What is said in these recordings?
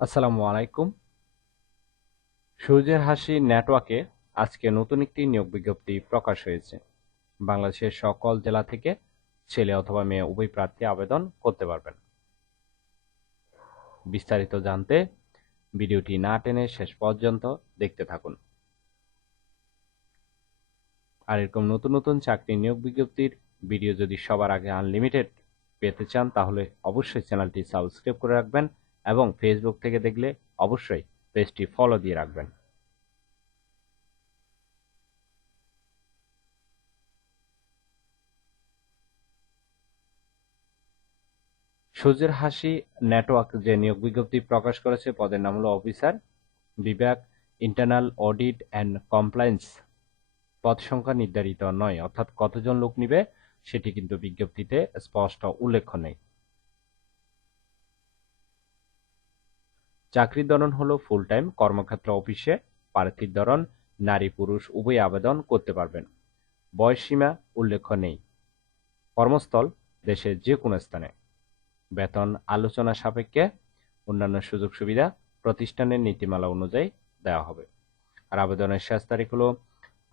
আসসালামু আলাইকুম। সূর্যের হাসি নেটওয়ার্কে আজকে নতুন একটি নিয়োগ বিজ্ঞপ্তি প্রকাশ হয়েছে। বাংলাদেশের সকল জেলা থেকে ছেলে অথবা মেয়ে উভয় প্রার্থী আবেদন করতে পারবেন। বিস্তারিত জানতে ভিডিওটি না টেনে শেষ পর্যন্ত দেখতে থাকুন। আর এরকম নতুন নতুন চাকরি নিয়োগ বিজ্ঞপ্তির ভিডিও যদি সবার আগে আনলিমিটেড পেতে চান তাহলে অবশ্যই চ্যানেলটি সাবস্ক্রাইব করে রাখবেন এবং ফেসবুক থেকে দেখলে অবশ্যই পেজটি ফলো দিয়ে রাখবেন। সূর্যের হাসি নেটওয়ার্ক যে নিয়োগ বিজ্ঞপ্তি প্রকাশ করেছে পদের নাম হলো অফিসার বিভাগ ইন্টারনাল অডিট অ্যান্ড কমপ্লায়েন্স। পদ সংখ্যা নির্ধারিত নয়, অর্থাৎ কতজন লোক নিবে সেটি কিন্তু বিজ্ঞপ্তিতে স্পষ্ট উল্লেখ নেই। চাকরির ধরন হলো ফুল টাইম কর্মক্ষেত্র অফিসে। প্রার্থীর ধরন নারী পুরুষ উভয় আবেদন করতে পারবেন। বয়স সীমা উল্লেখ নেই। কর্মস্থল দেশের যে কোনো স্থানে। বেতন আলোচনা সাপেক্ষে। অন্যান্য সুযোগ সুবিধা প্রতিষ্ঠানের নীতিমালা অনুযায়ী দেওয়া হবে। আর আবেদনের শেষ তারিখ হলো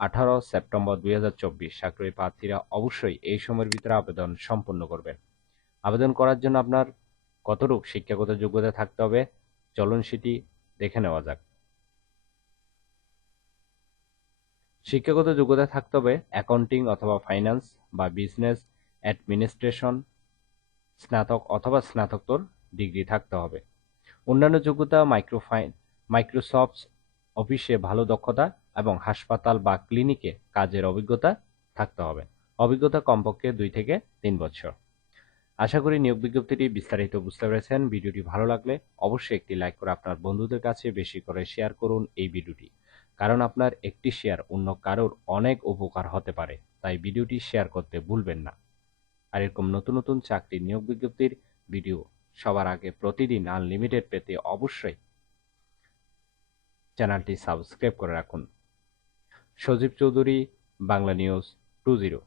18 সেপ্টেম্বর 2024। আগ্রহী প্রার্থীরা অবশ্যই এই সময়ের ভিতরে আবেদন সম্পন্ন করবেন। আবেদন করার জন্য আপনার কতটুকু শিক্ষাগত যোগ্যতা থাকতে হবে চলুন সেটি দেখে নেওয়া যাক। শিক্ষাগত যোগ্যতা থাকতে হবে অ্যাকাউন্টিং অথবা ফাইন্যান্স বা বিজনেস অ্যাডমিনিস্ট্রেশন স্নাতক অথবা স্নাতকোত্তর ডিগ্রি থাকতে হবে। অন্যান্য যোগ্যতা মাইক্রোসফট অফিসে ভালো দক্ষতা এবং হাসপাতাল বা ক্লিনিকে কাজের অভিজ্ঞতা থাকতে হবে। অভিজ্ঞতা কমপক্ষে 2 থেকে 3 বছর। আশা করি নিয়োগ বিজ্ঞপ্তিটি বিস্তারিত বুঝতে পেরেছেন। ভিডিওটি ভালো লাগলে অবশ্যই একটি লাইক করে আপনার বন্ধুদের কাছে বেশি করে শেয়ার করুন এই ভিডিওটি, কারণ আপনার একটি শেয়ার অন্য কারোর অনেক উপকার হতে পারে, তাই ভিডিওটি শেয়ার করতে ভুলবেন না। আর এরকম নতুন নতুন চাকরির নিয়োগ বিজ্ঞপ্তির ভিডিও সবার আগে প্রতিদিন আনলিমিটেড পেতে অবশ্যই চ্যানেলটি সাবস্ক্রাইব করে রাখুন। সজীব চৌধুরী, বাংলা নিউজ 20।